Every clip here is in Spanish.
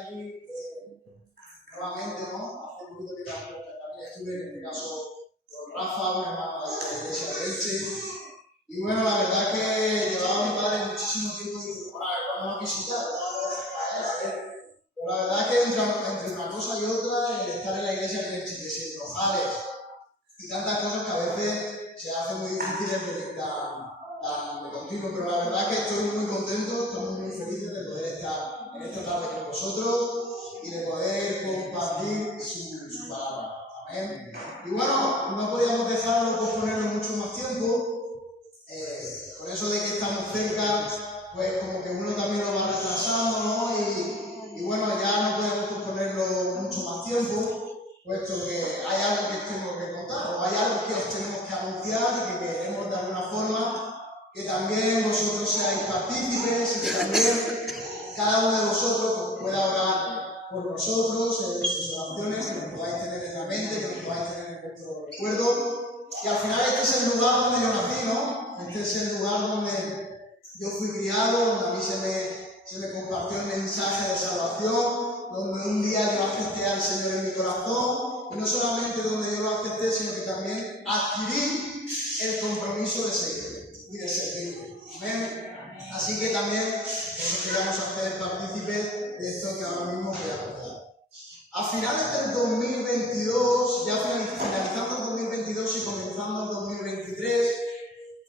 aquí nuevamente, ¿no? Hace un poquito que también estuve, en este caso, con Rafa, un hermano de la iglesia de Elche. Y bueno, la verdad que llevaba a mi padre muchísimo tiempo diciendo, bueno, ¿cuándo nos visitar? ¿Cuándo nos a ver? Pero la verdad que entre una cosa y otra, estar en la iglesia tiene siendo Jales y tantas cosas que a veces se hace muy difícil venir tan de continuo, pero la verdad que estoy muy contento, estamos muy felices de poder estar en esta tarde con vosotros y de poder compartir su palabra. Amén. Y bueno, no podíamos dejarlo posponerlo mucho más tiempo, por eso de que estamos cerca, pues como que uno también lo va retrasando, ¿no? Y bueno, ya no podemos posponerlo mucho más tiempo, puesto que hay algo que tengo que contar, o hay algo que os tenemos que anunciar y que queremos de alguna forma que también vosotros seáis partícipes y que también cada uno de vosotros pues, pueda orar por nosotros en sus oraciones, que nos podáis tener en la mente, que nos podáis tener en vuestro recuerdo. Y al final este es el lugar donde yo nací, ¿no? Este es el lugar donde yo fui criado, donde a mí se me compartió el mensaje de salvación, donde un día yo acepté al Señor en mi corazón, y no solamente donde yo lo acepté, sino que también adquirí el compromiso de seguir y de servirle. Amén. Así que también os queríamos hacer partícipes de esto que ahora mismo voy a contar. A finales del 2022, ya finalizando el 2022 y comenzando el 2023,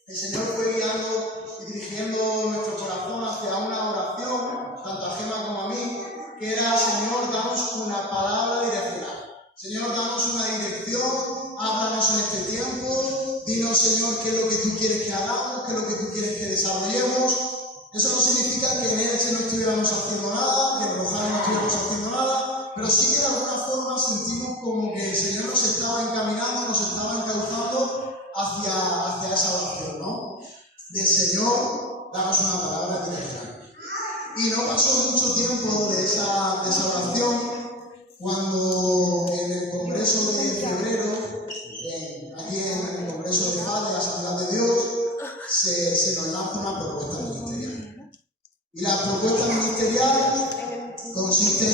el Señor fue guiando y dirigiendo nuestro corazón hacia una oración, tanto a Gemma como a mí, que era: Señor, danos una palabra direccional. Señor, danos una dirección, háblanos en este tiempo, dinos, Señor, qué es lo que tú quieres que hagamos, qué es lo que tú quieres que desarrollemos. Eso no significa que en Elche no estuviéramos haciendo nada, que en Rojales no estuviéramos haciendo nada, pero sí que de alguna forma sentimos como que el Señor nos estaba encaminando, nos estaba encauzando hacia esa oración, ¿no? Del Señor, damos una palabra direccional. Y no pasó mucho tiempo de esa oración cuando en el Congreso de febrero, allí en el Congreso de Paz de la Asamblea de Dios, se nos lanza una propuesta ministerial. Y la propuesta ministerial consiste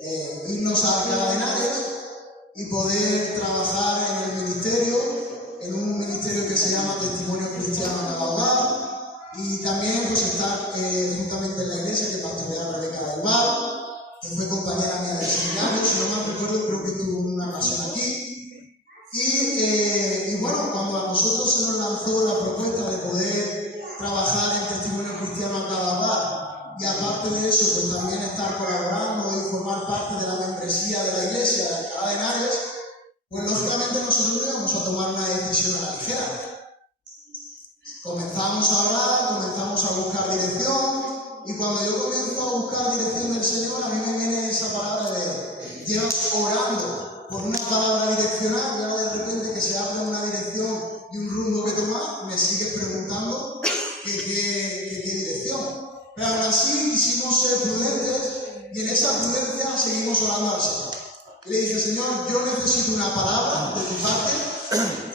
en irnos a Alcalá de Henares y poder trabajar en el ministerio, en un ministerio que se llama Testimonio Cristiano a cada hogar, y también pues estar juntamente en la iglesia que pastorea Rebeca del Val, que fue compañera mía del seminario, si no mal recuerdo, creo que estuvo en una ocasión aquí. Y bueno, cuando a nosotros se nos lanzó la propuesta de poder trabajar en Testimonio Cristiano a cada hogar, y aparte de eso, pues también estar colaborando y formar parte de la membresía de la iglesia de Alcalá de Henares, pues lógicamente nosotros no íbamos a tomar una decisión a la ligera. Comenzamos a orar, comenzamos a buscar dirección, y cuando yo comienzo a buscar dirección del Señor, a mí me viene esa palabra de: llevas orando por una palabra direccional, y ahora de repente que se abre una dirección y un rumbo que tomar, me sigues preguntando qué dirección. Pero aún así quisimos ser prudentes, y en esa prudencia seguimos orando al Señor. Y le dije: Señor, yo necesito una palabra de tu parte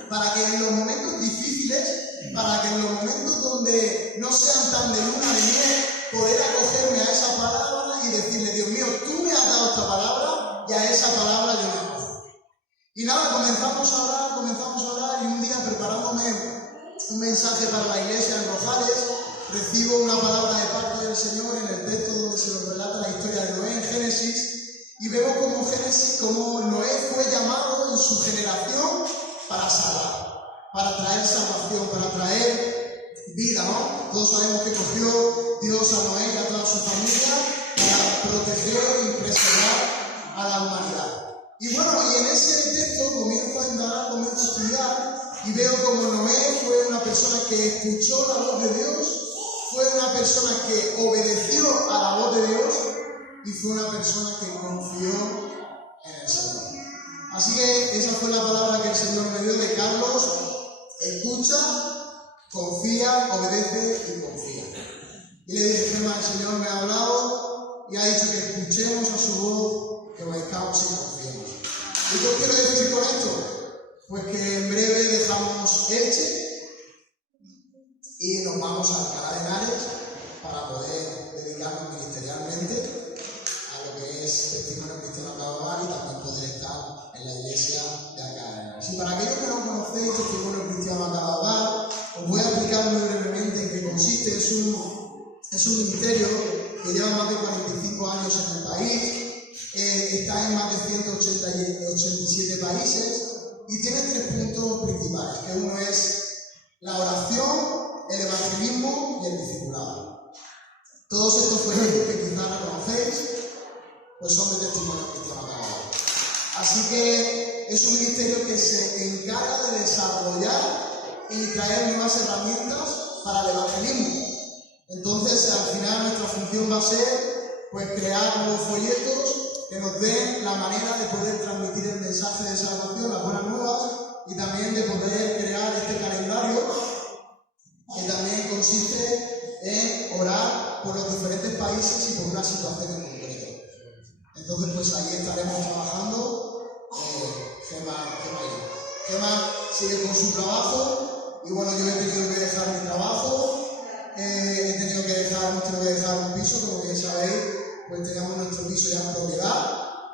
para que en los momentos difíciles, para que en los momentos donde no sean tan de luna de miel, poder acogerme a esa palabra y decirle: Dios mío, tú me has dado esta palabra, y a esa palabra yo me acojo. Y nada, comenzamos a orar, y un día, preparándome un mensaje para la iglesia en Rojales, recibo una palabra de parte del Señor en el texto donde se nos relata la historia de Noé en Génesis, y vemos como Noé fue llamado en su generación para salvar, para traer salvación, para traer vida, ¿no? Todos sabemos que cogió Dios a Noé y a toda su familia para proteger y preservar a la humanidad. Y bueno, y en ese texto comienzo a indagar, comienzo a estudiar, y veo como Noé fue una persona que escuchó la voz de Dios, fue una persona que obedeció a la voz de Dios, y fue una persona que confió en el Señor. Así que esa fue la palabra que el Señor me dio de: Carlos, escucha, confía, obedece y confía. Y le dije: Gemma, el Señor me ha hablado y ha dicho que escuchemos a su voz, que obedezcamos y confiemos. ¿Y qué os quiero decir con esto? Pues que en breve dejamos Elche y nos vamos a Alcalá de Henares para poder dedicarnos ministerialmente a que lleva más de 45 años en el país, está en más de 187 países y tiene 3 puntos principales, que uno es la oración, el evangelismo y el discipulado. Todos estos proyectos que quizás no conocéis, pues son de testimonio cristiano acabado. Así que es un ministerio que se encarga de desarrollar y traer nuevas herramientas para el evangelismo. Entonces, al final, nuestra función va a ser pues, crear nuevos folletos que nos den la manera de poder transmitir el mensaje de salvación, las buenas nuevas, y también de poder crear este calendario que también consiste en orar por los diferentes países y por una situación en concreto. Entonces, pues ahí estaremos trabajando. Gemma sigue con su trabajo y bueno, yo he tenido que dejar mi trabajo, hemos tenido que dejar un piso, como bien sabéis, pues teníamos nuestro piso ya en propiedad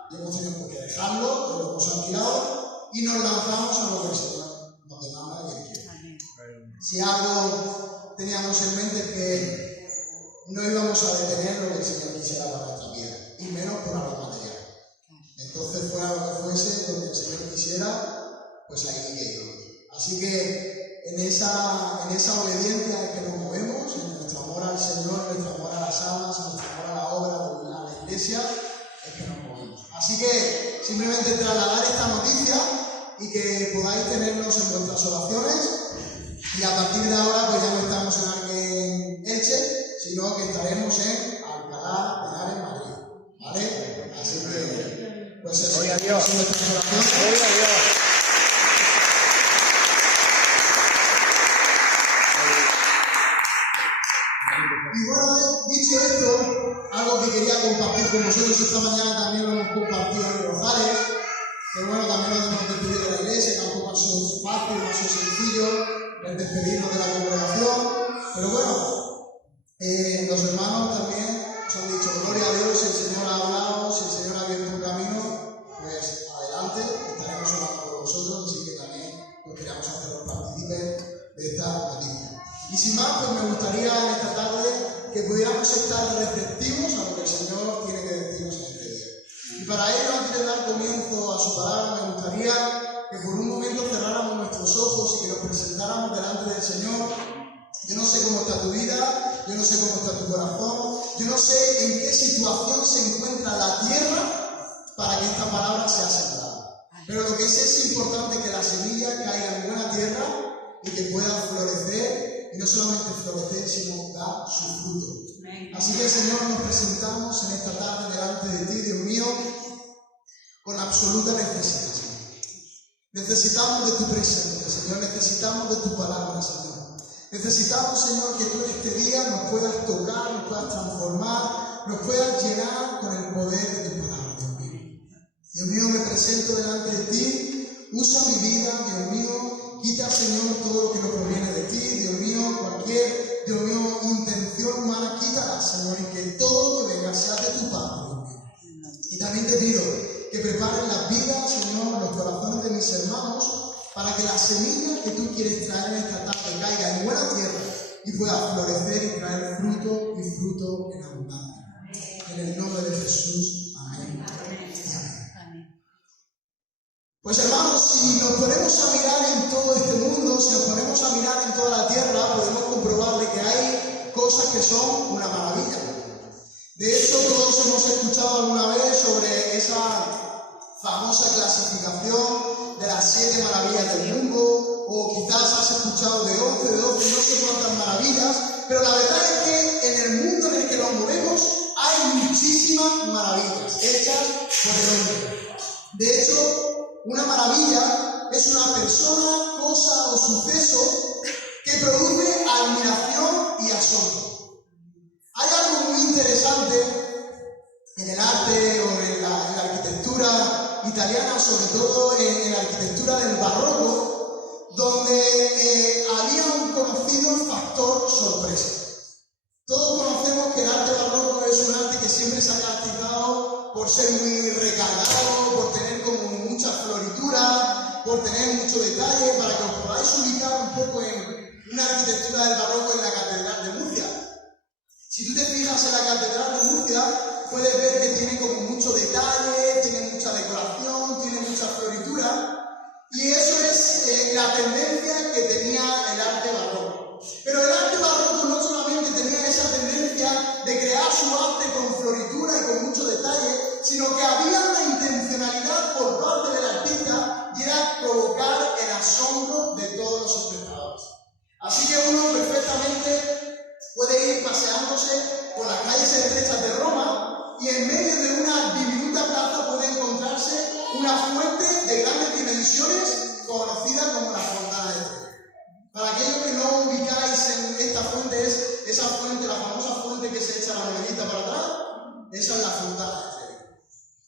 y hemos tenido que dejarlo, lo hemos alquilado y nos lanzamos a lo que el Señor nos demanda y Él quiere. Si algo teníamos en mente es que no íbamos a detener lo que el Señor quisiera para nuestra vida, y menos por algo material. Entonces, fuera lo que fuese, donde el Señor quisiera, pues ahí que íbamos. Así que en esa obediencia es que nos movemos, en nuestro amor al Señor, nuestro amor a las almas, en nuestro amor a la obra, a la iglesia, es que nos movemos. Así que simplemente trasladar esta noticia y que podáis tenernos en vuestras oraciones, y a partir de ahora pues ya no estamos en Elche, sino que estaremos en Alcalá de Henares, Madrid, ¿vale? Así que pues eso, gloria a Dios. Gloria a Dios. Y bueno, dicho esto, algo que quería compartir con vosotros esta mañana, también lo hemos compartido en Rojales, que bueno, también lo hemos despedido de la iglesia, tampoco ha sido fácil, no ha sido sencillo el despedirnos de la congregación, pero bueno, los hermanos también nos han dicho, gloria a Dios, si el Señor ha hablado, si el Señor ha abierto un camino, pues adelante, estaremos orando por vosotros, así que también pues queremos haceros partícipes de esta noticia. Y sin más, pues me gustaría en esta tarde que pudiéramos estar receptivos a lo que el Señor tiene que decirnos en este día. Y para ello, antes de dar comienzo a su palabra, me gustaría que por un momento cerráramos nuestros ojos y que nos presentáramos delante del Señor. Yo no sé cómo está tu vida, yo no sé cómo está tu corazón, yo no sé en qué situación se encuentra la tierra para que esta palabra sea sembrada. Pero lo que sí es importante es que la semilla caiga en buena tierra y que pueda florecer. Y no solamente florecer, sino dar su fruto. Así que, Señor, nos presentamos en esta tarde delante de ti, Dios mío, con absoluta necesidad, Señor. Necesitamos de tu presencia, Señor, necesitamos de tu palabra, Señor. Necesitamos, Señor, que tú en este día nos puedas tocar, nos puedas transformar, nos puedas llenar con el poder de tu palabra, Dios mío. Dios mío, me presento delante de ti, usa mi vida, Dios mío. Quita, Señor, todo lo que no proviene de ti, Dios mío, cualquier, Dios mío, intención humana, quítala, Señor, y que todo lo que venga sea de tu parte, Dios mío. Y también te pido que prepares las vidas, Señor, los corazones de mis hermanos, para que la semilla que tú quieres traer en esta tarde caiga en buena tierra y pueda florecer y traer fruto y fruto en abundancia. En el nombre de Jesús, amén. Pues hermanos, si nos ponemos a mirar en todo este mundo, si nos ponemos a mirar en toda la tierra, podemos comprobar de que hay cosas que son una maravilla. De hecho, todos hemos escuchado alguna vez sobre esa famosa clasificación de las 7 maravillas del mundo, o quizás has escuchado de 11, no sé cuántas maravillas, pero la verdad es que en el mundo en el que nos movemos hay muchísimas maravillas hechas por el hombre. De hecho, una maravilla es una persona, cosa o suceso que produce admiración y asombro. Hay algo muy interesante en el arte o en la arquitectura italiana, sobre todo en la arquitectura del barroco, donde había un conocido factor sorpresa. Todos conocemos que el arte barroco es un arte que siempre se ha caracterizado por ser muy recargado, por tener como mucha floritura, por tener mucho detalle, para que os podáis ubicar un poco en una arquitectura del barroco en la Catedral de Murcia. Si tú te fijas en la Catedral Catedral de Murcia, puedes ver que tiene como mucho detalle, tiene mucha decoración, tiene mucha floritura. Y eso es la tendencia que tenía el arte barroco. Pero el arte barroco no solamente tenía esa tendencia de crear su arte con floritura y con mucho detalle, sino que había una intencionalidad por parte del artista y era provocar el asombro de todos los espectadores. Así que uno perfectamente puede ir paseándose por las calles estrechas de Roma y en medio de una diminuta plaza puede encontrarse una fuente de grandes dimensiones conocida como la Fontana de Trevi. Para aquellos que no ubicáis en esta fuente, es esa fuente, la famosa fuente que se echa la monedita para atrás, esa es la Fontana de Trevi.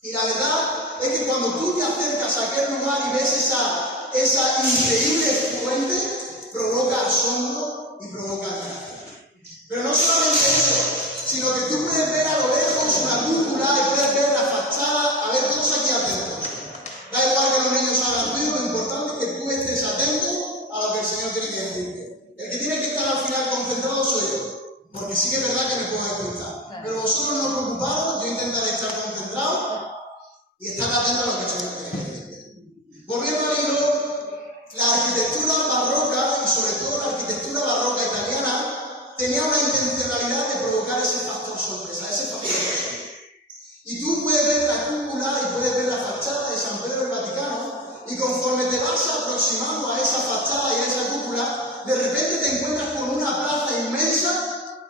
Y la verdad es que cuando tú te acercas a aquel lugar y ves esa increíble fuente, provoca asombro y provoca admiración. Pero no solamente eso, sino que tú puedes ver a lo lejos una cúpula y puedes ver la fachada. A ver, todos aquí atentos. Da igual que los niños hagan ruido, lo importante es que tú estés atento a lo que el Señor tiene que decirte. El que tiene que estar al final concentrado soy yo, porque sí que es verdad que me puedo desconectar. Pero vosotros no os preocuparos, yo intentaré estar concentrado y estar atento a lo que el Señor tiene que decirte. Volviendo al libro, la arquitectura barroca, y sobre todo la arquitectura barroca italiana, tenía una intencionalidad de provocar ese factor sorpresa, ese factor sorpresa. Y tú puedes ver la cúpula y puedes ver la fachada de San Pedro del Vaticano, y conforme te vas aproximando a esa fachada y a esa cúpula, de repente te encuentras con una plaza inmensa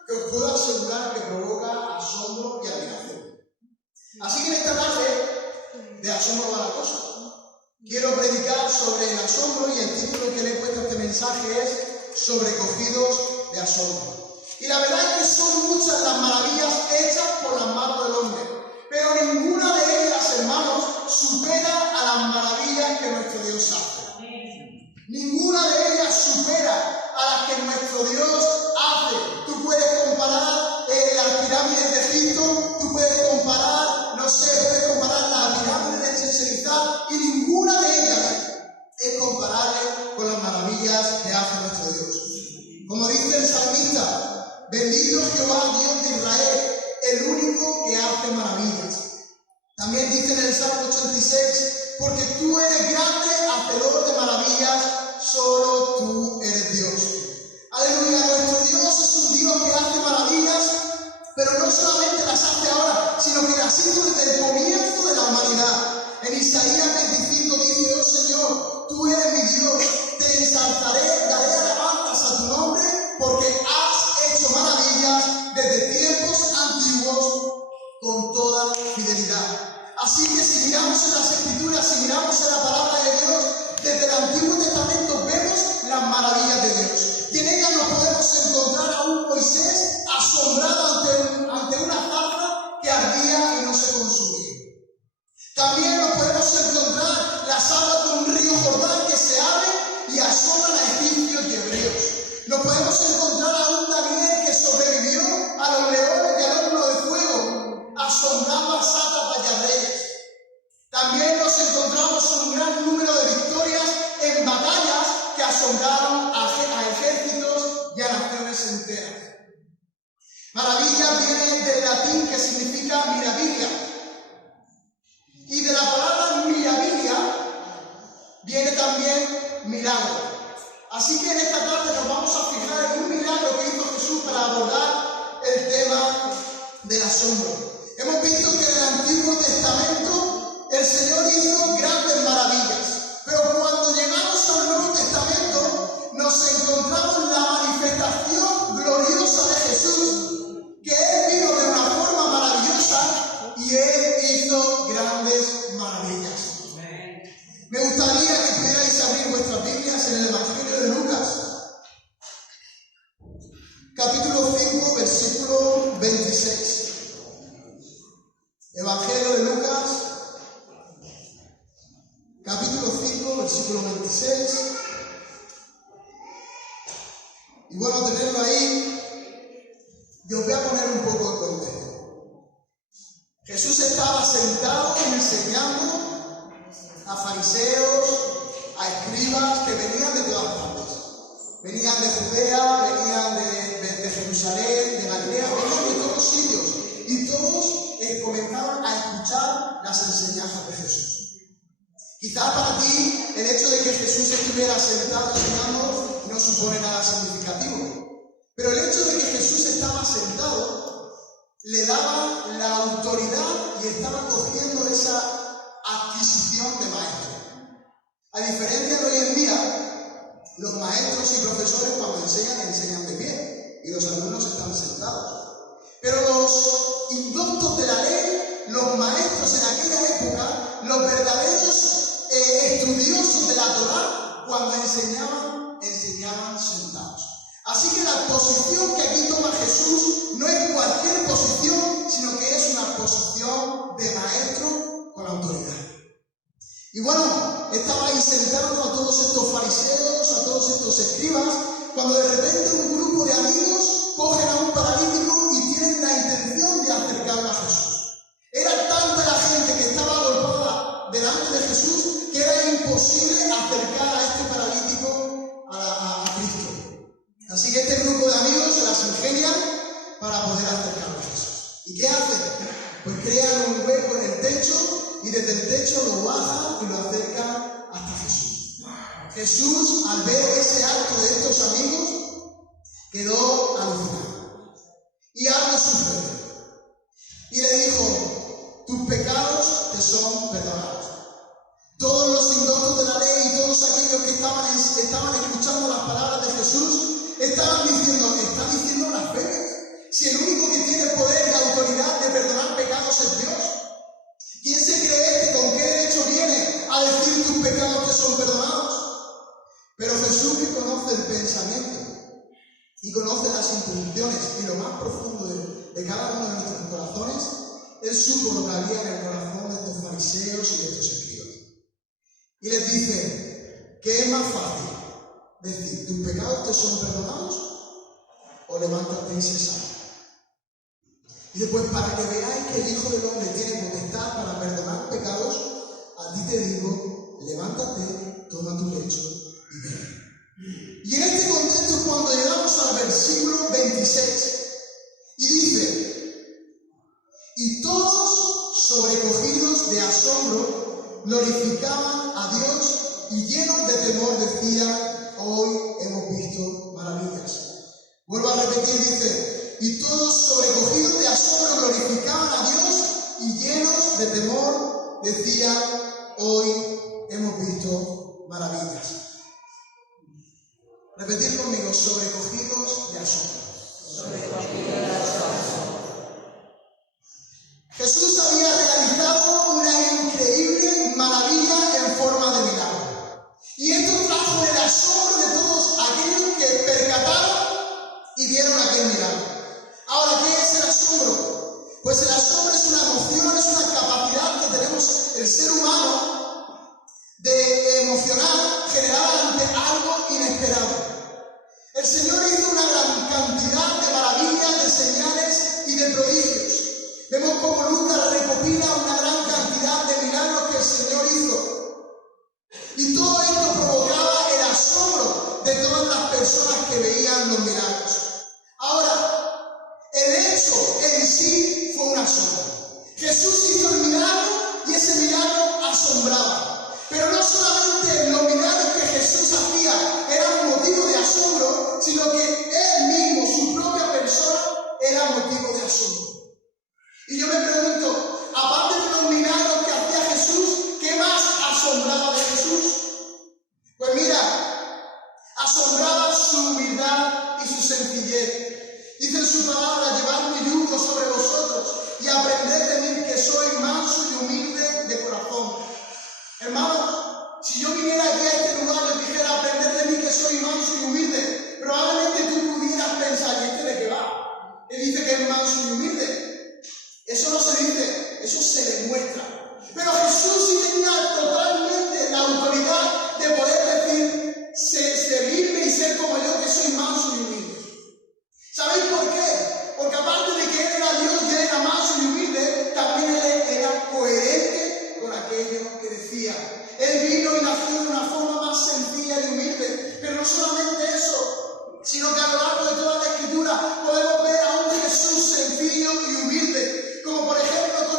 que os puedo asegurar que provoca asombro y admiración. Así que en esta tarde, de asombro va la cosa. Quiero predicar sobre el asombro y el título que le he puesto a este mensaje es Sobrecogidos de asombro. Y la verdad es que son muchas las maravillas hechas por las manos del hombre, pero ninguna de ellas, hermanos, supera a las maravillas que nuestro Dios hace. Ninguna de ellas supera a las que nuestro Dios hace. Tú puedes comparar las pirámides de Egipto, tú puedes comparar, puedes comparar las pirámides de Chichén Itzá, y ninguna de ellas es comparable con las maravillas que hace nuestro Dios. Como dice el salmista, bendito Jehová, Dios de Israel, el único que hace maravillas. También dice en el Salmo 86, porque tú eres grande, hacedor de maravillas, solo tú eres Dios. Aleluya, nuestro Dios es un Dios que hace maravillas, pero no solamente las hace ahora, sino que las hizo desde el comienzo de la humanidad. En Isaías 25 dice, oh Señor, tú eres mi Dios, te ensalzaré, daré alabanzas a tu nombre, porque has hecho maravillas desde tiempos antiguos con toda fidelidad. Así que si miramos en las Escrituras, si miramos en la palabra de Dios, desde el Antiguo Testamento vemos las maravillas de Dios. Y en ellas nos podemos encontrar a un Moisés asombrado ante una zarza que ardía y no se consumía. También nos podemos encontrar las aguas de un río Jordán que se abren y asombran a egipcios y hebreos. Nos podemos encontrar a un Daniel que sobrevivió a los leones y al horno de fuego, asombrando a sátrapas y a reyes. También nos encontramos un gran número de victorias en batallas que asombraron a ejércitos y a naciones enteras. Maravilla viene del latín que significa mirabilia. Y de la palabra mirabilia viene también milagro. Así que en esta tarde nos vamos a fijar en un milagro que hizo Jesús para abordar el tema del asombro. Hemos visto que en el Antiguo Testamento el Señor hizo grandes maravillas, pero cuando llegamos al Nuevo Testamento nos encontramos la manifestación gloriosa de Jesús, que Él vino de una forma maravillosa y Él hizo grandes maravillas. Me gustaría que pudierais abrir vuestras Biblias en el Evangelio de Lucas, capítulo 5, versículo 26. Evangelio de Lucas, capítulo 5, versículo 26. Y bueno, tenerlo ahí, yo os voy a poner un poco el contexto. Jesús estaba sentado enseñando a fariseos, a escribas que venían de todas partes. Venían de Judea, venían de Jerusalén, de Galilea, venían de todos sitios. Y que comenzaron a escuchar las enseñanzas de Jesús. Quizás para ti el hecho de que Jesús estuviera sentado enseñando no supone nada significativo, pero el hecho de que Jesús estaba sentado le daba la autoridad y estaba cogiendo esa adquisición de maestro. A diferencia de hoy en día, los maestros y profesores cuando enseñan de pie y los alumnos están sentados. Pero los indoctos de la ley, los maestros en aquella época, los verdaderos estudiosos de la Torá, cuando enseñaban sentados. Así que la posición que aquí toma Jesús no es cualquier posición, sino que es una posición de maestro con autoridad. Y bueno, estaba ahí sentando a todos estos fariseos, a todos estos escribas, cuando de repente un grupo de amigos cogen a un paralítico y tienen la intención de acercarlo a Jesús. Era tanta la gente que estaba agolpada delante de Jesús que era imposible acercar a este paralítico a Cristo. Así que este grupo de amigos se las ingenian para poder acercarlo a Jesús. ¿Y qué hacen? Pues crean un hueco en el techo y desde el techo lo bajan y lo acercan hasta Jesús. Jesús, al ver ese acto de estos amigos, quedó alucinado. Y algo sucedió. Y le dijo: tus pecados te son perdonados. Todos los indoctos de la ley y todos aquellos que estaban escuchando las palabras de Jesús estaban diciendo: está diciendo blasfemias. Si el único que tiene poder y autoridad de perdonar pecados es Dios. ¿Quién se cree con qué derecho viene a decir tus pecados te son perdonados? Pero Jesús, que conoce el pensamiento y conoce las intenciones y lo más profundo de cada uno de nuestros corazones, Él supo lo que había en el corazón de estos fariseos y de estos escribas. Y les dice: ¿qué es más fácil? Decir, ¿tus pecados te son perdonados? O levántate y sé sano. Y después, para que veáis que el Hijo del Hombre tiene potestad para perdonar pecados, a ti te digo, levántate, toma tu lecho y ven. Y en este contexto es cuando llegamos al versículo 26. Y dice: y todos, sobrecogidos de asombro, glorificaban a Dios y llenos de temor decían: hoy hemos visto maravillas. Vuelvo a repetir, dice: y todos sobrecogidos de asombro glorificaban a Dios y llenos de temor decían: hoy hemos visto maravillas. Repetir conmigo: sobrecogidos de asombro. Sobrecogidos de asombro. Jesús había realizado una increíble maravilla en forma de milagro. Y esto trajo el asombro de todos aquellos que percataron y vieron aquel milagro. Ahora, ¿qué es el asombro? Pues el asombro es una emoción, es una capacidad que tenemos el ser humano de emocionar, generada ante algo inesperado. El Señor hizo una gran cantidad de maravillas, de señales y de prodigios. Vemos cómo Lucas recopila una gran cantidad de milagros que el Señor hizo. Y todo esto provocaba el asombro de todas las personas que veían los milagros. Ahora, el hecho en sí fue un asombro. Jesús hizo el milagro y ese milagro asombraba. Pero no solamente los milagros que Jesús hacía eran motivo de asombro, sino que Él mismo, su propia persona, era motivo de asombro. Y yo me pregunto, aparte de los milagros que hacía Jesús, ¿qué más asombraba de Jesús? Pues mira, asombraba su humildad y su sencillez. Dice en su palabra: llevad mi yugo sobre vosotros y aprended de mí, que soy manso y humilde de corazón. Hermanos, si yo viniera aquí a este lugar y les dijera: aprended de mí, que soy manso y humilde, probablemente tú pudieras pensar: ¿y este de qué va? Él dice que es manso y humilde. Eso no se dice, eso se demuestra. Pero Jesús sí tenía totalmente la autoridad de poder decir: servirme y ser como yo, que soy manso y humilde. ¿Sabéis por qué? Porque aparte de que Él era Dios y Él era manso y humilde, también Él era coherente con aquello que decía. Él vino y nació de una forma más sencilla y humilde. Pero no solamente eso, sino que a lo largo de toda la Escritura podemos ver a un Jesús sencillo y humilde. Como por ejemplo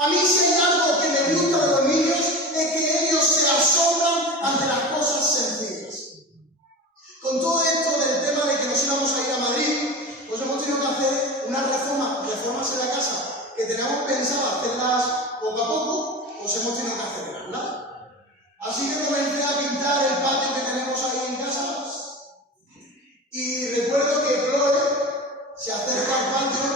A mí si hay algo que me gusta de los niños es que ellos se asombran ante las cosas sencillas. Con todo esto del tema de que nos íbamos a ir a Madrid, pues hemos tenido que hacer unas reformas en la casa que teníamos pensado hacerlas poco a poco, pues hemos tenido que acelerarlas. Así que comencé a pintar el patio que tenemos ahí en casa y recuerdo que Chloe se acerca al patio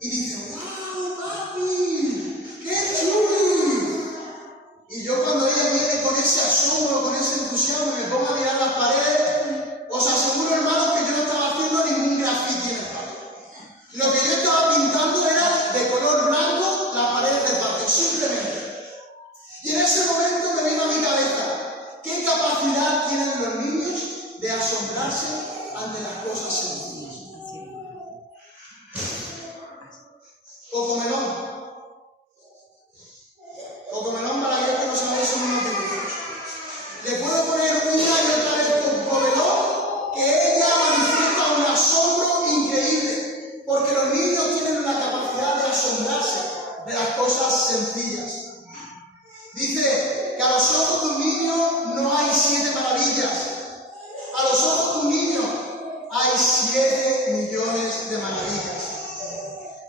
y dice: ¡Wow, papi! ¡Qué chulo! Y yo cuando ella viene con ese asombro, con ese entusiasmo, me pongo a mirar las paredes, os aseguro, hermanos, que yo no estaba haciendo ningún grafiti en el patio. Lo que yo estaba pintando era de color blanco las paredes del patio, simplemente. Y en ese momento me vino a mi cabeza, ¿qué capacidad tienen los niños de asombrarse ante las cosas sencillas? Cocomelón. Cocomelón, para aquellos que no sabéis, son unos dibujos. Le puedo poner una y otra vez Cocomelón, que ella manifiesta un asombro increíble, porque los niños tienen una capacidad de asombrarse de las cosas sencillas. Dice que a los ojos de un niño no hay 7 maravillas. A los ojos de un niño hay 7 millones de maravillas.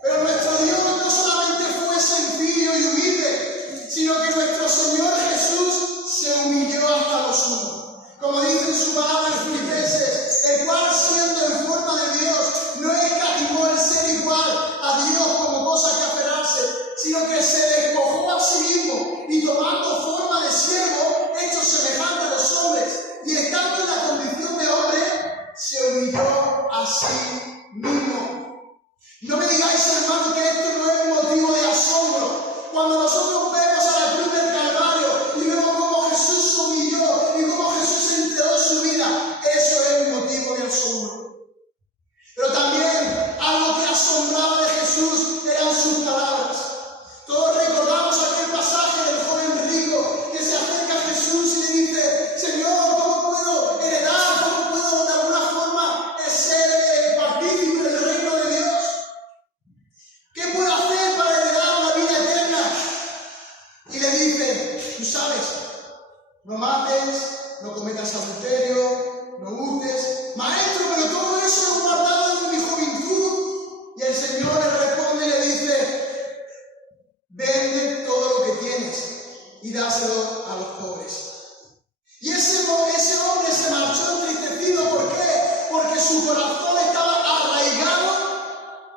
Pero nuestro Dios no solamente fue sencillo y humilde, sino que nuestro Señor Jesús se humilló hasta lo sumo. Como dice en su palabra en Filipenses, el cual siendo en forma de Dios, no escatimó el ser igual a Dios como cosa que aferrarse, sino que se despojó a sí mismo y tomando forma de siervo, hecho semejante a los hombres, y estando en la condición de hombre, se humilló a sí mismo. No me digáis, hermano, que esto no es motivo de asombro. Cuando nosotros vemos a la cruz del Calvario y vemos cómo Jesús se humilló y cómo Jesús entregó su vida, eso es un motivo de asombro. Pero también algo que asombraba de Jesús eran sus palabras. Todos recordamos aquel pasaje del joven rico que se acerca a Jesús y le dice: Señor, ¿cómo puedo heredar? ¿Cómo puedo de alguna forma ser partícipe del reino de Dios? ¿Qué puedo hacer para heredar la vida eterna? Y le dice: tú sabes, no mates, no cometas adulterio, no hurtes. Maestro, pero todo eso lo he guardado desde mi juventud. Y el Señor le responde y le dice: vende todo lo que tienes y dáselo a los pobres. Y ese hombre se marchó entristecido. ¿Por qué? Porque su corazón estaba arraigado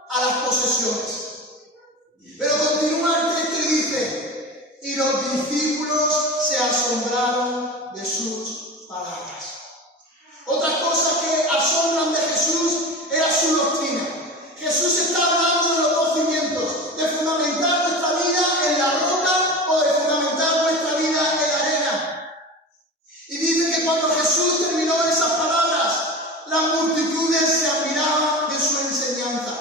a las posesiones. Pero continúa el texto y dice: y los discípulos se asombraron de sus palabras. Otra cosa que asombran de Jesús era su doctrina. Jesús está hablando de los 2 cimientos, de fundamentar nuestra vida en la roca o de fundamentar nuestra vida en la arena. Y dice que cuando Jesús terminó esas palabras, las multitudes se admiraban de su enseñanza.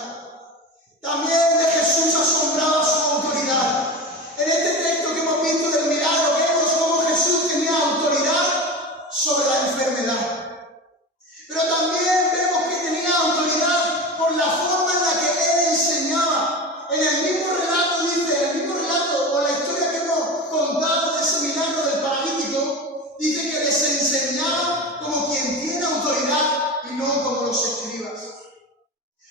También de Jesús asombraba su autoridad. En este texto que hemos visto del milagro, vemos cómo Jesús tenía autoridad sobre la enfermedad. Pero también vemos que tenía autoridad por la forma en la que él enseñaba. En el mismo relato dice, o la historia que hemos contado de ese milagro del paralítico, dice que les enseñaba como quien tiene autoridad y no como los escribas.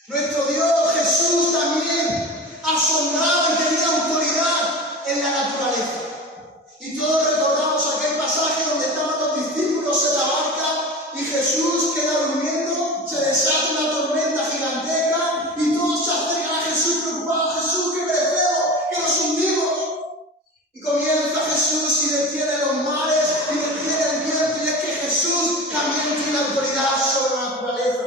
Nuestro Dios Jesús también asombraba y tenía autoridad en la naturaleza. Y todos recordamos aquel pasaje donde estaban los discípulos en la barca y Jesús queda durmiendo, se desata una tormenta gigantesca y todos se acercan a Jesús preocupados: Jesús, que perecemos, que nos hundimos. Y comienza Jesús y detiene los mares y detiene el viento, y es que Jesús también tiene autoridad sobre la naturaleza.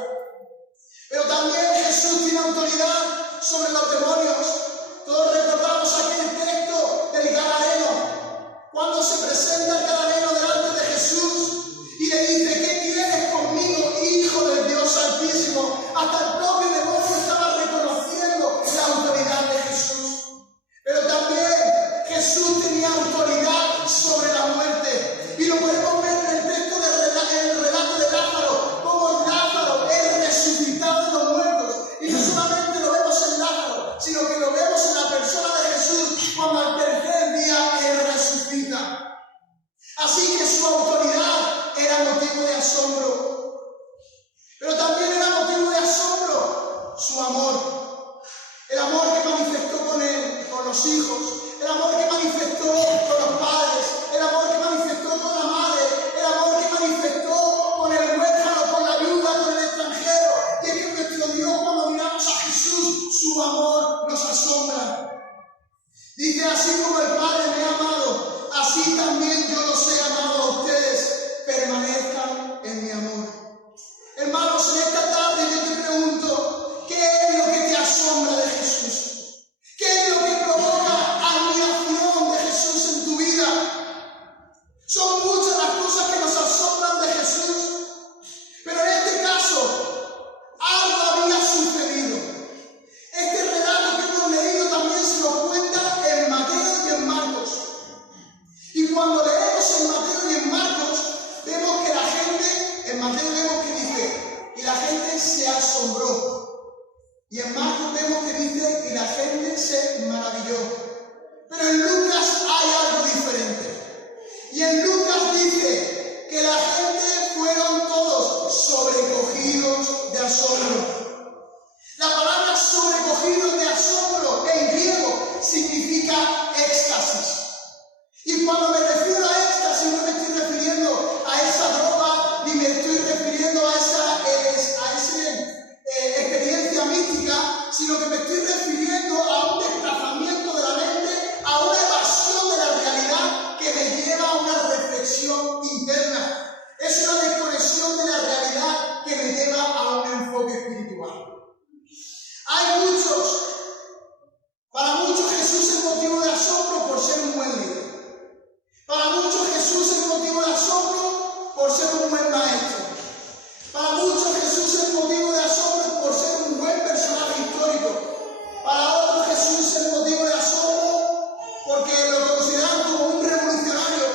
Pero también Jesús tiene autoridad sobre los demonios. Todos recordamos aquel texto del Gadareno, cuando se presenta el Gadareno delante de Jesús y le dice: ¿qué quieres conmigo, Hijo del Dios Altísimo? Hasta el propio demonio su amor. El amor que manifestó con los hijos, el amor que manifestó con los padres, el amor que manifestó con la madre, el amor que manifestó con el huérfano, con la viuda, con el extranjero. Y es que nuestro Dios, cuando miramos a Jesús, su amor nos asombra. Dice, así como el Padre me ha amado, así también yo los he amado a ustedes. Permanezcan en mi amor. Hermanos, en esta tarde yo te pregunto, ¿qué es lo que te asombra de Jesús? ¿Qué es lo que provoca admiración de Jesús en tu vida? Son muchas las cosas que nos asombran de Jesús, pero en este caso, algo había sucedido. Este relato que hemos leído también se nos cuenta en Mateo y en Marcos. Y cuando leemos en Mateo y en Marcos, vemos que la gente, en Mateo vemos que dice, y la gente se asombró. Y en Marcos vemos que dice, y la gente se maravilló. Pero en Lucas hay algo diferente. Y en Lucas dice que la gente fueron todos sobrecogidos de asombro. La palabra sobrecogido de asombro en griego significa éxtasis. Y cuando me refiero a éxtasis no me estoy refiriendo a esa droga, ni me estoy refiriendo a esa experiencia mística, sino que me estoy refiriendo a un desplazamiento de la mente, a una evasión de la realidad que me lleva a una reflexión interna. Es una desconexión de la realidad que me lleva a un enfoque espiritual. Para muchos Jesús es motivo de asombro por ser un buen líder. Para muchos Jesús es motivo de asombro por ser un buen maestro. Para muchos Jesús es motivo de asombro por ser un buen personaje histórico. Para otros Jesús es motivo de asombro porque lo consideran como un revolucionario.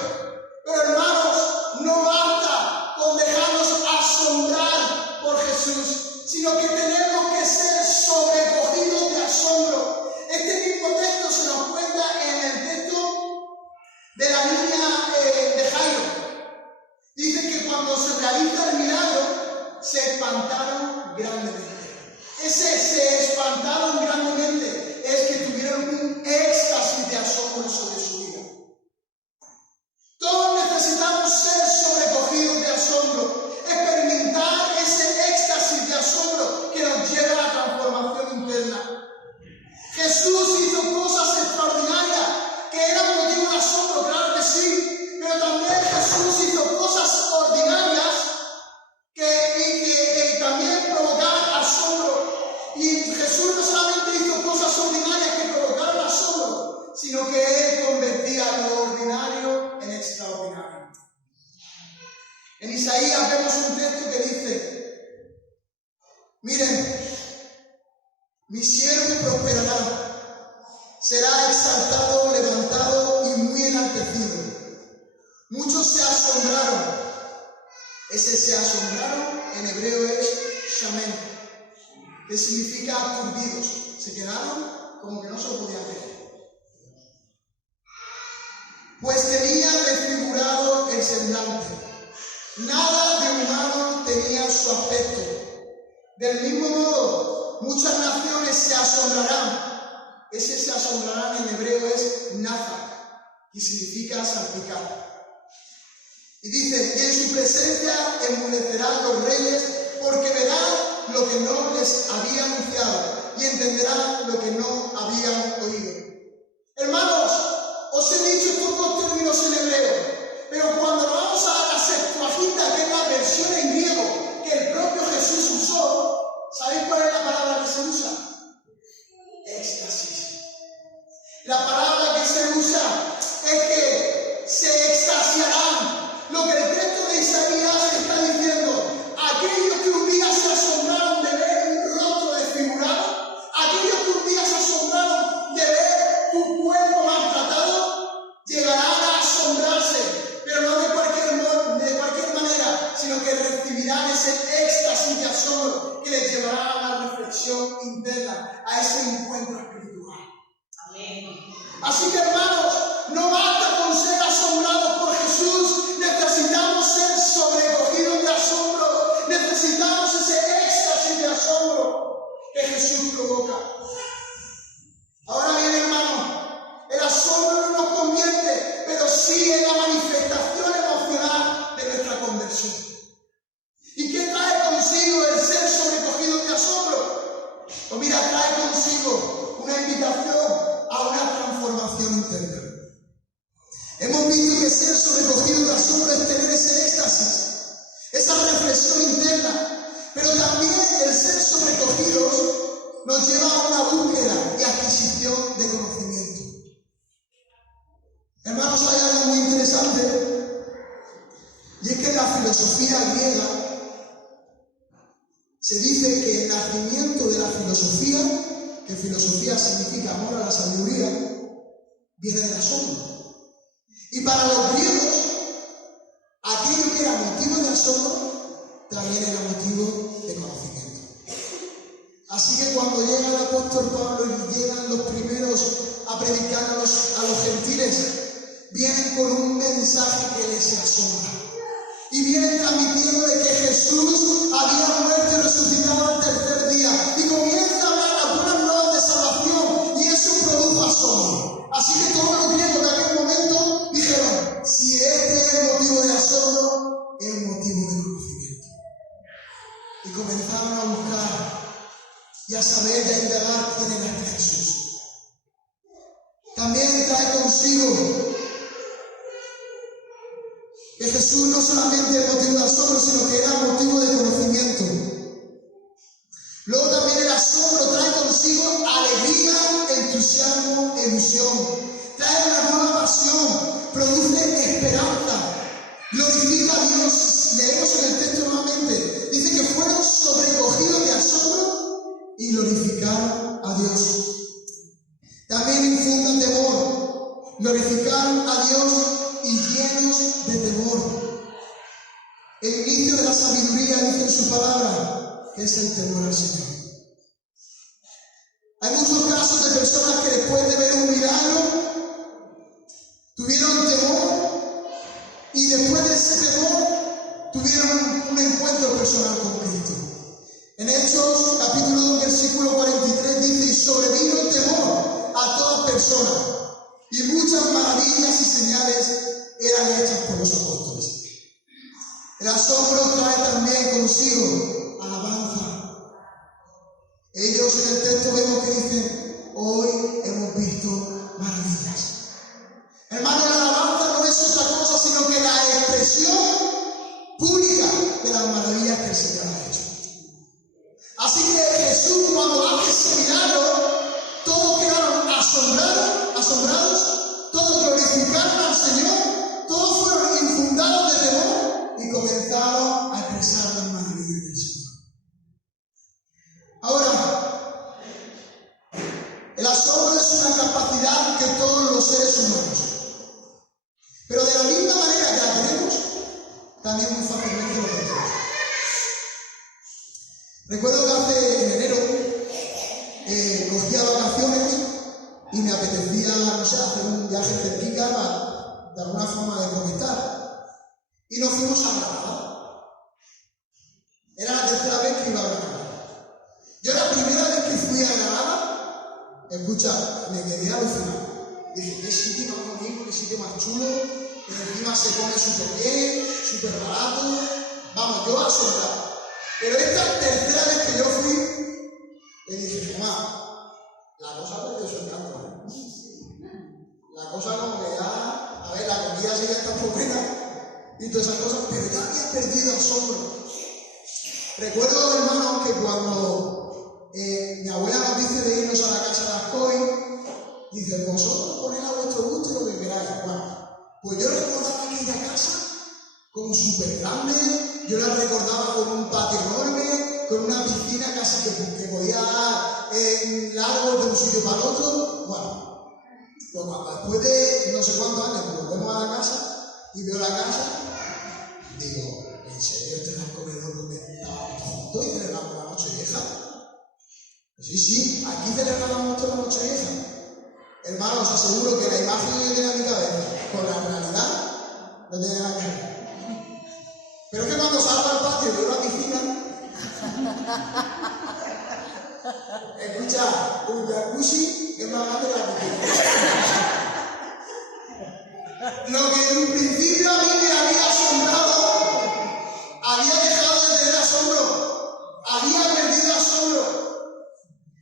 Pero hermanos, no basta con dejarnos asombrar por Jesús, sino que tenemos que ser sobrecogidos de asombro. Este mismo texto se nos cuenta en el texto de la niña de Jairo. Dice que cuando se realiza el milagro, se espantaron grandemente. Ese se espantaron grandemente es que tuvieron un éxtasis de asombro sobre su vida. Todos necesitamos ser sobrecogidos de asombro, experimentar ese éxtasis de asombro que nos lleva a la transformación interna. Jesús hizo cosas extraordinarias que eran motivo de asombro, claro que sí, pero también Jesús hizo cosas ordinarias que también provocaban asombro. Y Jesús no solamente hizo cosas ordinarias que provocaron asombro, sino que Él convertía lo ordinario en extraordinario. En Isaías vemos un texto que dice, miren, mi siervo prosperará, será exaltado, levantado y muy enaltecido. Muchos se asombraron. Ese se asombraron en hebreo es shamen, que significa aturdidos. Se quedaron como que no se lo podían creer. Pues tenía desfigurado el semblante. Nada de humano tenía su aspecto. Del mismo modo, muchas naciones se asombrarán. Ese se asombrarán en hebreo es naza, y significa salpicar. Y dice, y en su presencia enmudecerán los reyes, porque verán lo que no les había anunciado, y entenderán lo que no habían oído. Hermanos, os he dicho estos dos términos en hebreo, pero cuando vamos a la Septuaginta, que es la versión en griego que el propio Jesús usó, ¿sabéis cuál es la palabra que se usa? Éxtasis. La palabra que se usa es que se extasiarán. Lo que el texto de Isaías está diciendo, aquellos que un día se asombraron de ver un rostro desfigurado, aquellos que un día se asombraron de ver tu cuerpo maltratado, llegarán a asombrarse, pero no de cualquier manera, sino que recibirán ese éxtasis de asombro que les llevará a una reflexión interna, a ese encuentro espiritual. Amén. Así que hermanos, no basta con ser asombrados por Jesús, necesitamos ser sobrecogidos de asombro, necesitamos ese éxtasis de asombro. que Jesús provoca. Ahora bien, hermano, el asombro no nos convierte, pero sí en la manifestación emocional de nuestra conversión. ¿Y qué trae consigo el ser sobrecogido de asombro? Pues mira, trae consigo una invitación a una transformación interna. Hemos visto que ser sobrecogido de asombro es tener ese éxtasis, esa reflexión interna, pero también el ser sobrecogidos nos lleva a una búsqueda y adquisición de conocimiento. Hermanos, hay algo muy interesante, y es que en la filosofía griega se dice que el nacimiento de la filosofía, que filosofía significa amor a la sabiduría, viene del asombro. Y para los griegos, aquello que era motivo de asombro también era motivo de conocimiento. Así que cuando llega el apóstol Pablo y llegan los primeros a predicar a los gentiles, vienen con un mensaje que les asombra. Y vienen transmitiéndole que Jesús había muerto y resucitado al tercer día. Y comienza a hablar las buenas nuevas de salvación. Y eso produjo asombro. Así que todos los griegos de aquel momento dijeron, si este es el motivo de asombro, es motivo de conocimiento. Y comenzaron a buscar y a saber y a indagar quién era este Jesús. También trae consigo que Jesús no solamente es motivo de asombro, sino que era motivo de conocimiento. Luego también el asombro trae consigo alegría, entusiasmo, ilusión. Trae una nueva pasión, produce esperanza, glorifica a Dios. Leemos en el texto nuevamente, dice que fueron sobrecogidos de asombro y glorificaron a Dios. También infundan temor, glorificaron a Dios y llenos de temor. El inicio de la sabiduría, dice en su palabra, es el temor al Señor. Hay muchos casos de personas que después de ver un milagro tuvieron temor y después de ese temor tuvieron un encuentro personal con Cristo. En Hechos capítulo 2 versículo 43 dice, y sobrevino el temor a toda persona, y muchas maravillas y señales eran hechas por los apóstoles. El asombro trae también consigo alabanza. Ellos en el texto vemos que dicen, hoy hemos visto maravillas. Hermano, la alabanza no es otra cosa sino que la expresión pública de las maravillas que el Señor ha hecho. Así que Jesús, cuando hace ese milagro, todos quedaron asombrados, todos glorificaron al Señor, todos fueron infundados de temor y comenzaron a expresar las maravillas del Señor. Ahora, el asombro es una capacidad que todos los seres humanos, pero de la misma manera que la tenemos, también muy fácilmente lo tenemos. Recuerdo que en enero cogía vacaciones y me apetecía, no sé, hacer un viaje cerquita para de alguna forma desconectar. Y nos fuimos a Granada. Era la tercera vez que iba a Granada. Yo la primera vez que fui a Granada, escucha, me quedé alucinado. Dije, qué sitio más bonito, qué sitio más chulo, que encima se come súper bien, súper barato. Vamos, yo asombrado. Pero esta tercera vez que yo fui, le dije, mamá, la cosa perdió su encanto. La cosa como que ya, a ver, la comida sigue estando buena y todas esas cosas, pero ya había perdido asombro. Recuerdo, hermano, que cuando mi abuela nos dice de irnos a la casa de Ascoy, dice, vosotros poned a vuestro gusto lo que queráis. Bueno, pues yo recordaba aquella casa como súper grande. Yo la recordaba con un patio enorme, con una piscina casi que podía dar largo de un sitio para el otro. Bueno, pues cuando después de no sé cuántos años volvemos a la casa y veo la casa, digo, ¿en serio este es el comedor donde estábamos juntos y celebramos la Nochevieja? Pues sí, aquí celebramos toda la Nochevieja. Hermano, os aseguro que la imagen que yo tenía en mi cabeza con la realidad no tiene nada que ver. Pero es que cuando salgo al patio y veo la piscina, Escucha, un jacuzzi es más grande que la piscina. Lo que en un principio a mí me había asombrado, había dejado de tener asombro, había perdido asombro.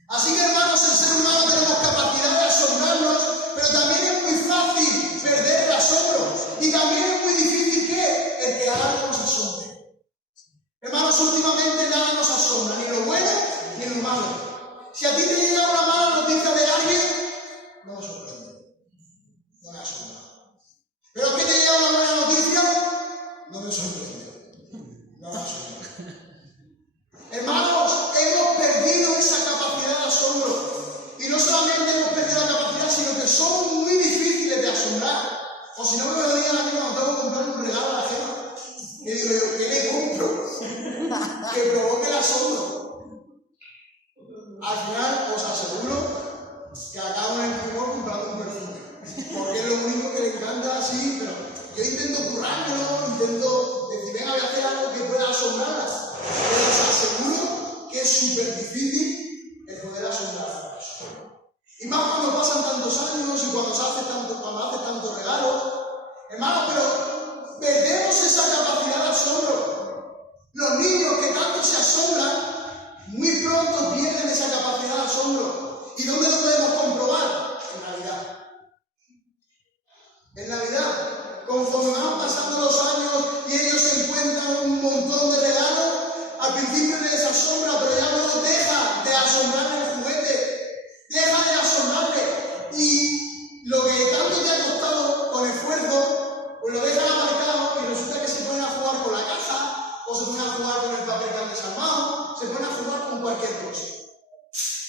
Así que, hermanos, el ser humano tenemos capacidad de asombrarnos, pero también es muy fácil perder el asombro. Y también es muy difícil que algo nos asombre. Hermanos, últimamente nada nos asombra, ni lo bueno ni lo malo. Si a ti te llega una mala noticia de alguien, no me sorprende, no me asombra. Pero es que te llega una buena noticia, no me sorprende, no me asombra. Hermanos, hemos perdido esa capacidad de asombro. Y no solamente hemos perdido la capacidad, sino que somos muy difíciles de asombrar. O si no me lo digan a mí cuando tengo que comprar un regalo a la gente, que digo yo, ¿qué le compro? Que provoque el asombro. Al final, os aseguro que acabo en el primor comprando un perfume. Porque es lo único que le encanta así, pero yo intento currármelo, intento decir, venga, voy a hacer algo que pueda asombrarlas. Pero os aseguro que es súper difícil el poder asombrarlas. Y más cuando pasan tantos años y cuando haces tantos regalos. Hermanos, pero perdemos esa capacidad de asombro. Los niños que tanto se asombran, muy pronto pierden esa capacidad de asombro. ¿Y dónde lo podemos comprobar? En Navidad. En Navidad, conforme van pasando los años y ellos se encuentran un montón de regalos, al principio les asombra, pero ya no deja de asombrarle el juguete, deja de asombrarle. Y lo que tanto te ha costado con esfuerzo, pues lo dejan aparcado y resulta que se ponen a jugar con la caja, o se ponen a jugar con el papel que han desarmado, se ponen a jugar con cualquier cosa.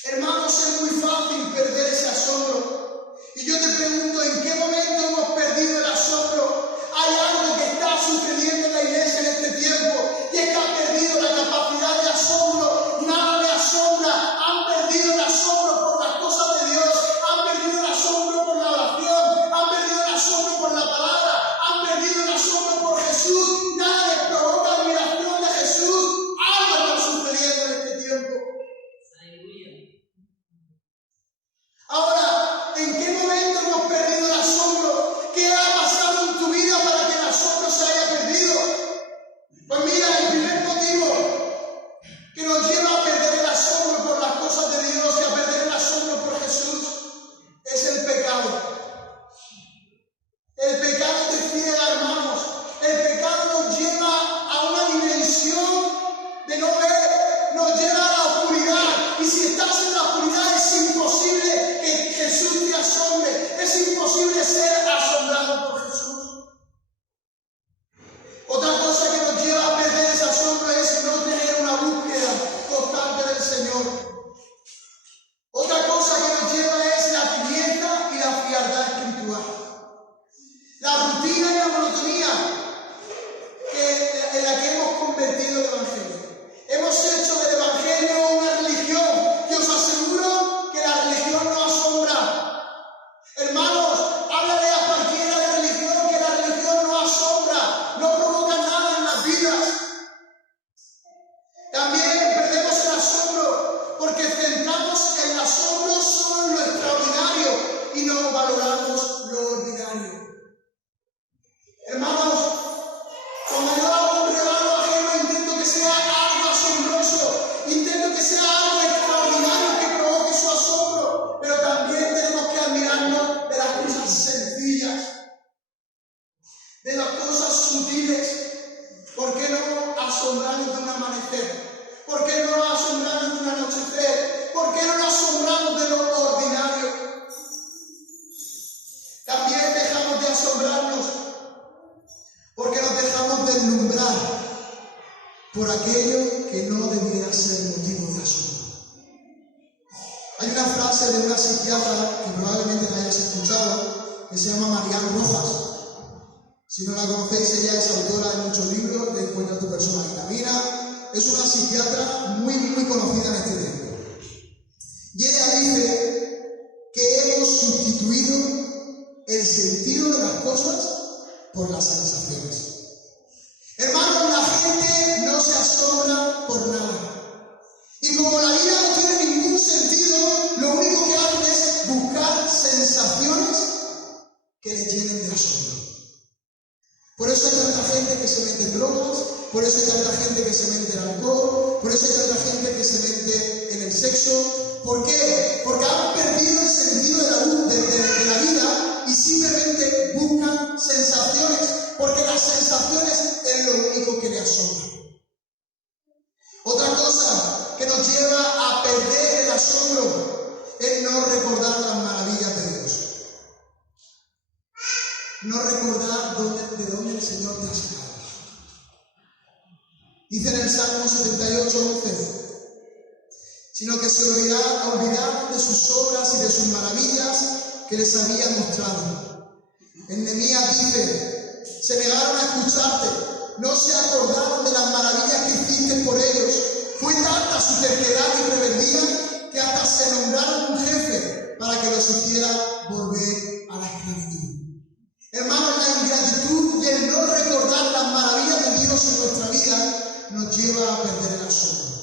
Hermanos, es muy fácil perder ese asombro. Y yo te pregunto, ¿en qué momento hemos perdido el asombro? Hay algo que está sucediendo en la iglesia en este tiempo, y es que ha perdido la capacidad de asombro. Nada le asombra. Han perdido el asombro por las cosas de Dios, han perdido el asombro por la oración, han perdido el asombro por la palabra, han perdido el asombro por Jesús. Nada les provoca admiración de Jesús. Algo está sucediendo en este tiempo. Ahora, ¿en qué momento hemos perdido el asombro? ¿Qué ha pasado en tu vida para que el asombro se haya perdido? Pues mira, el primer motivo que nos lleva a perder el asombro por las cosas de Dios y a perder el asombro por Jesús es el pecado. El pecado te ciega, hermanos. El pecado nos lleva a una dimensión de no ver, nos lleva a la oscuridad. Y si estás en la oscuridad es imposible que Jesús te asombre. Es imposible ser asombrado por Jesús. Otra cosa que nos lleva a perder ese asombro es no tener una búsqueda constante del Señor. Otra cosa que nos lleva es la tibieza y la frialdad espiritual. La rutina y la monotonía en la que hemos convertido el Evangelio. Hemos hecho del Evangelio una religión, y os aseguro que la religión no asombra. Hermanos, háblale a cualquiera de religión que la religión no asombra, no provoca nada en las vidas. También perdemos el asombro porque centramos el asombro solo en lo extraordinario y no valoramos lo ordinario. Hermanos, cuando yo hago un regalo ajeno, intento que sea algo asombroso, intento que sea algo extraordinario que provoque su asombro, pero también tenemos que admirarnos de las cosas sencillas, de las cosas sutiles. ¿Por qué no asombrarnos de un amanecer? ¿Por qué no asombrarnos de un anochecer? ¿Por qué no asombrarnos de lo ordinario? También dejamos de asombrarnos porque nos dejamos deslumbrar por aquello que no debiera ser motivo de asombro. Hay una frase de una psiquiatra que probablemente la hayas escuchado, que se llama Marianne Rojas. Si no la conocéis, ella es autora de muchos libros, de Encuentra tu persona vitamina. Es una psiquiatra muy conocida en este tiempo. Y ella dice que hemos sustituido el sentido de las cosas por las sensaciones. Hermanos, la gente no se asombra por nada. Y como la vida no tiene ningún sentido, eso hay tanta gente que se mete en el alcohol, por eso hay tanta gente que se mete en el sexo. ¿Por qué? Porque han perdido el sentido de la vida y simplemente buscan sensaciones, porque las sensaciones es lo único que le asombra. Otra cosa que nos lleva a perder el asombro es no recordar las maravillas de Dios. No recordar de dónde el Señor te ha sacado. Dice en el Salmo 78:11, sino que se olvidaron de sus obras y de sus maravillas que les había mostrado. En Nehemías dice, se negaron a escucharte, no se acordaron de las maravillas que hiciste por ellos. Fue tanta su terquedad y rebeldía que hasta se nombraron un jefe para que los hiciera volver a la esclavitud. Hermanos, la ingratitud y el no recordar las maravillas de Dios en nuestra vida nos lleva a perder el asombro.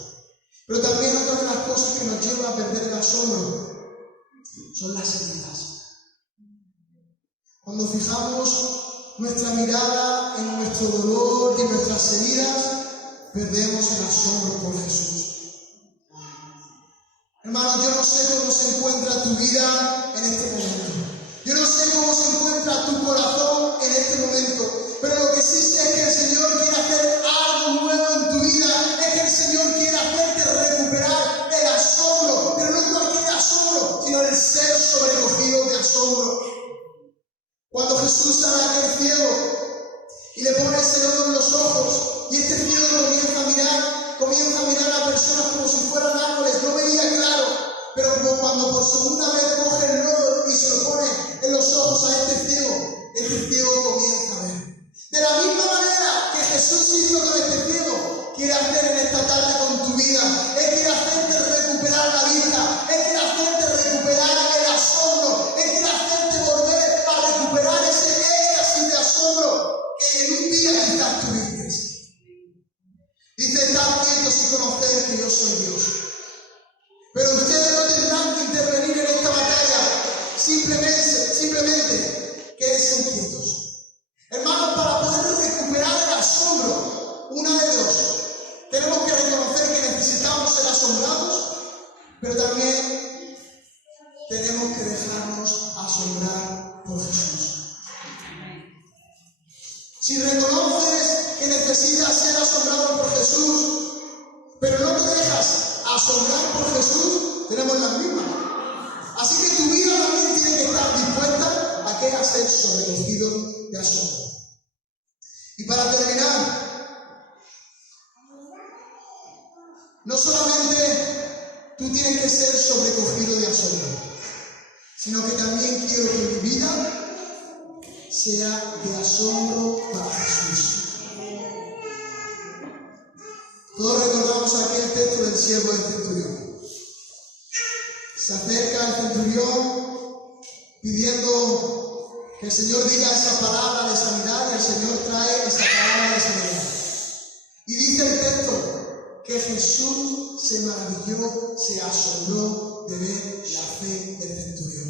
Pero también otra de las cosas que nos lleva a perder el asombro son las heridas. Cuando fijamos nuestra mirada en nuestro dolor y en nuestras heridas, perdemos el asombro por Jesús. Hermano, yo no sé cómo se encuentra tu vida en este momento. Yo no sé cómo se encuentra tu corazón en este momento. Pero lo que sí sé es que el Señor quiere hacer algo nuevo en tu vida. Es que el Señor quiere hacerte recuperar el asombro. Pero no cualquier asombro, sino el ser sobrecogido de asombro. Cuando Jesús sana a aquel ciego y le pone ese dedo en los ojos y este ciego comienza a mirar a personas como si fueran árboles, no veía claro, pero cuando por segunda vez coge el lodo y se lo pone en los ojos a este ciego comienza a ver. De la misma manera que Jesús hizo con este ciego, quiere hacer en esta tarde con tu vida. Él quiere hacerte recuperar la vista, Él quiere hacerte recuperar el asombro, Él quiere hacerte volver a recuperar ese éxtasis de asombro que en un día quizás tuviste. Dice, estad quietos y conocer que yo soy Dios. Pero ustedes no tendrán que intervenir en esta batalla, simplemente quédense quietos. Hermanos, para poder recuperar el asombro, una de dos, tenemos que reconocer que necesitamos ser asombrados, pero también tenemos que dejarnos asombrar por Jesús. Si reconoces que necesitas ser asombrado por Jesús, pero no te dejas asombrar por Jesús, tenemos las mismas. Así que tu vida también tiene que estar dispuesta a ser sobrecogido de asombro. Y para terminar, no solamente tú tienes que ser sobrecogido de asombro, sino que también quiero que mi vida sea de asombro para Jesús. Todos recordamos aquel texto del siervo del centurión. Se acerca el centurión pidiendo que el Señor diga esa palabra de sanidad y el Señor trae esa palabra de sanidad. Y dice el texto que Jesús se maravilló, se asombró de ver la fe del centurión.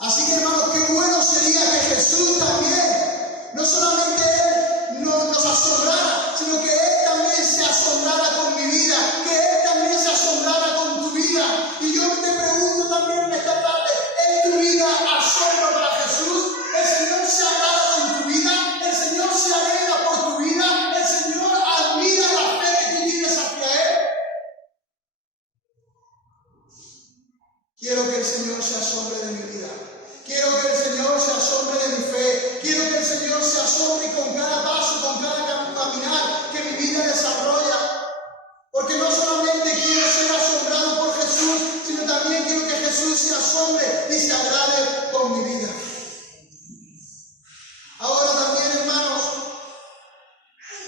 Así que hermanos, qué bueno sería que Jesús también, no solamente Él nos asombrara, sino que Él también se asombrara con mi vida, que Él también se asombrara con tu vida. Y yo te pregunto también en esta tarde, ¿es tu vida asombro para Jesús? ¿El Señor se agrada con tu vida? ¿El Señor se alegra por tu vida? ¿El Señor admira la fe que tú tienes hacia Él? Quiero que el Señor se asombre de mi vida. Quiero que el Señor se asombre de mi fe. Quiero que el Señor se asombre con cada paso, con cada caminar que mi vida desarrolla. Porque no solamente quiero ser asombrado por Jesús, sino también quiero que Jesús se asombre y se agrade con mi vida. Ahora también, hermanos,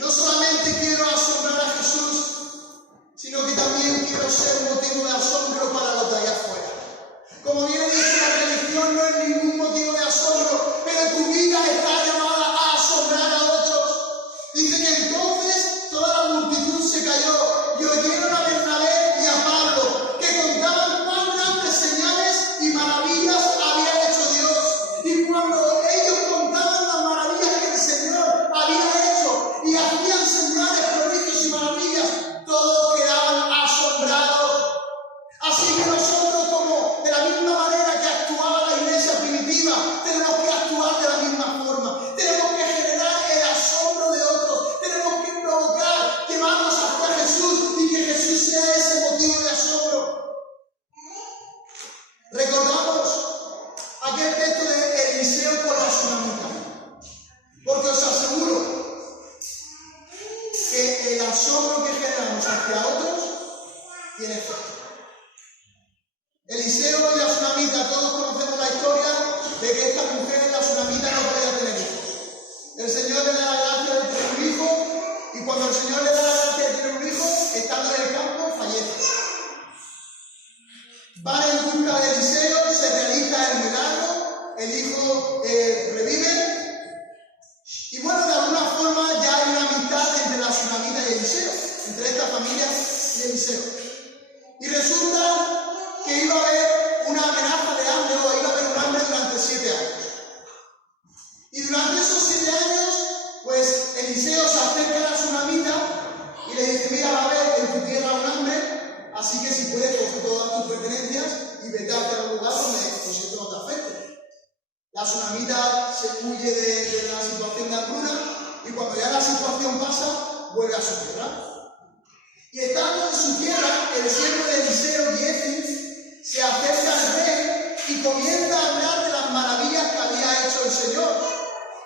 no solamente quiero asombrar a Jesús, sino que también quiero ser motivo de asombro para los de allá afuera. Como bien dice, la religión no es ningún motivo de asombro, pero tu vida está llamada a asombrar a otros. Dice que entonces toda la multitud se cayó y oyeron a Bernabé y a Pablo, que contaban cuán grandes señales y maravillas habían Recordamos aquel texto de Eliseo con la tsunamita, porque os aseguro que el asombro que generamos hacia otros tiene efecto. Eliseo y la tsunamita, todos conocemos la historia de que esta mujer, la tsunamita, no podía tener hijos. El Señor le da la gracia de tener un hijo, y cuando el Señor le da la gracia de tener un hijo, estando en el campo, fallece. Van en busca de Eliseo, se realiza el milagro, el hijo revive, y bueno, de alguna forma ya hay una amistad entre la tsunamita y Eliseo, entre esta familia y Eliseo. Y resulta que iba a haber una amenaza de hambre, o iba a haber un hambre durante 7 años. Y durante esos 7 años, pues Eliseo se acerca a la tsunamita y le dice: mira, va a haber en tu tierra un hambre, así que si puedes coger todas tus pertenencias y vete hacia un lugar donde esto no te afecte. La tsunamita se huye de la situación de hambruna, y cuando ya la situación pasa, vuelve a su tierra. Y estando en su tierra, el siervo de Eliseo, Giezi, se acerca al rey y comienza a hablar de las maravillas que había hecho el Señor.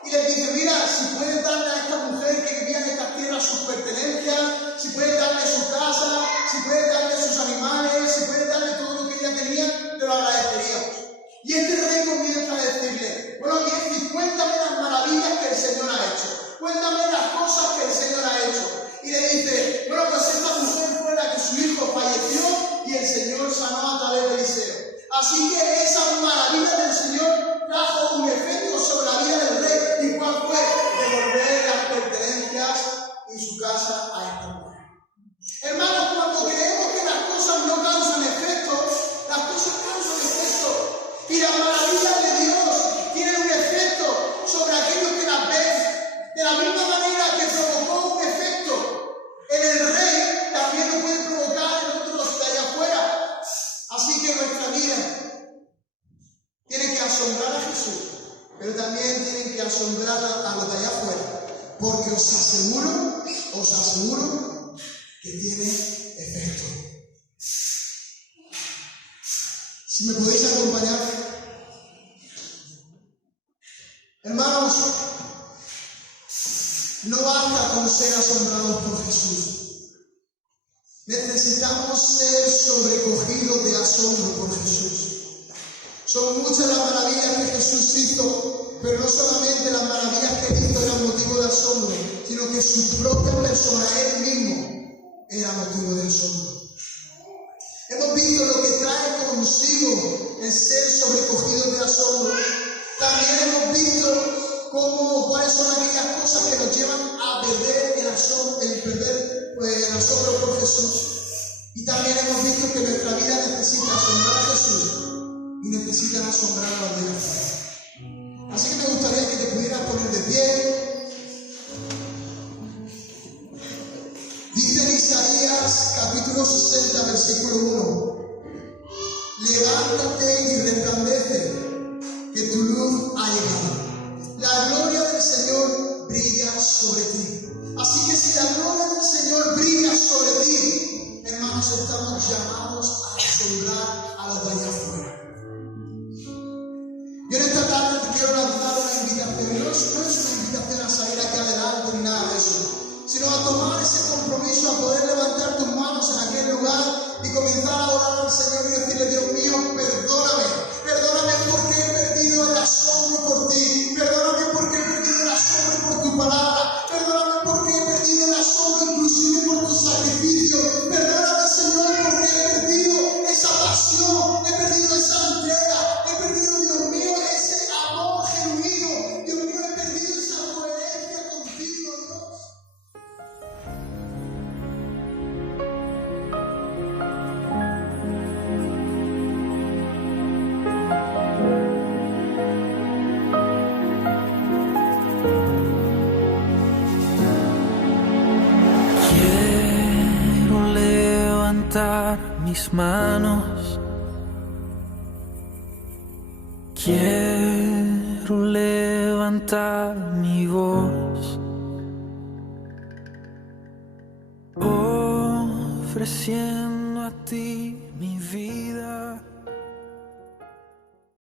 Y le dice: mira, si puedes darle a esta mujer que vivía en esta tierra sus pertenencias, si puedes darle su casa, si puedes darle sus animales, si puedes darle todo lo que ella tenía, te lo agradeceríamos. Y este rey comienza a decirle: bueno, Giezi, cuéntame las maravillas que el Señor ha hecho, cuéntame las cosas que el Señor ha hecho. Y le dice: bueno, pues esta mujer fue la que su hijo falleció y el Señor sanó a través de Eliseo. Así que esas maravillas del Señor trajo un efecto sobre la vida del rey. ¿Y cuál fue? Devolver las pertenencias y su casa a esta mujer. Hermanos, cuando creemos que las cosas no causan efecto, las cosas causan efecto. Y las maravillas de Dios tienen un efecto sobre aquellos que las ven. De la misma manera que provocó un efecto en el rey, también lo puede provocar en otros de allá afuera. Así que nuestra vida tiene que asombrar a Jesús, pero también tiene que asombrar a los de allá afuera, porque os aseguro que tiene efecto. Si me podéis acompañar, hermanos, no basta con ser asombrados por Jesús. Necesitamos ser sobrecogidos de asombro por Jesús. Son muchas las maravillas que Jesús hizo, pero no solamente las maravillas que hizo eran motivo de asombro, sino que su propia persona, Él mismo, era motivo de asombro. Hemos visto lo que trae consigo el ser sobrecogidos de asombro. También hemos visto cuáles son aquellas cosas que nos llevan a perder el asombro por Jesús. Y también hemos visto que nuestra vida necesita asombrar a Jesús y necesita asombrar a los demás. Así que me gustaría que te pudieras poner de pie. Dice en Isaías capítulo 60, versículo 1: levántate y resplandece, que tu luz ha llegado. La gloria del Señor brilla sobre ti. Así que si la gloria del Señor brilla sobre ti, hermanos, estamos llamados a asombrar a los de allá afuera. Yo en esta tarde te quiero lanzar una invitación. No es una invitación a salir aquí adelante ni nada de eso, sino a tomar ese compromiso, a poder levantar tus manos en aquel lugar y comenzar a orar al Señor y decirle: Dios mío, perdóname porque he perdido el asombro por ti, perdóname porque he perdido el asombro por tu palabra, perdóname porque he perdido el asombro inclusive por tu sacrificio, perdóname, Señor, porque he perdido esa pasión, he perdido esa entrega, he perdido, Dios mío, ese amor genuino, Dios mío, he perdido esa coherencia contigo, Dios. Quiero levantar mis manos, quiero levantar mi voz, ofreciendo a ti mi vida.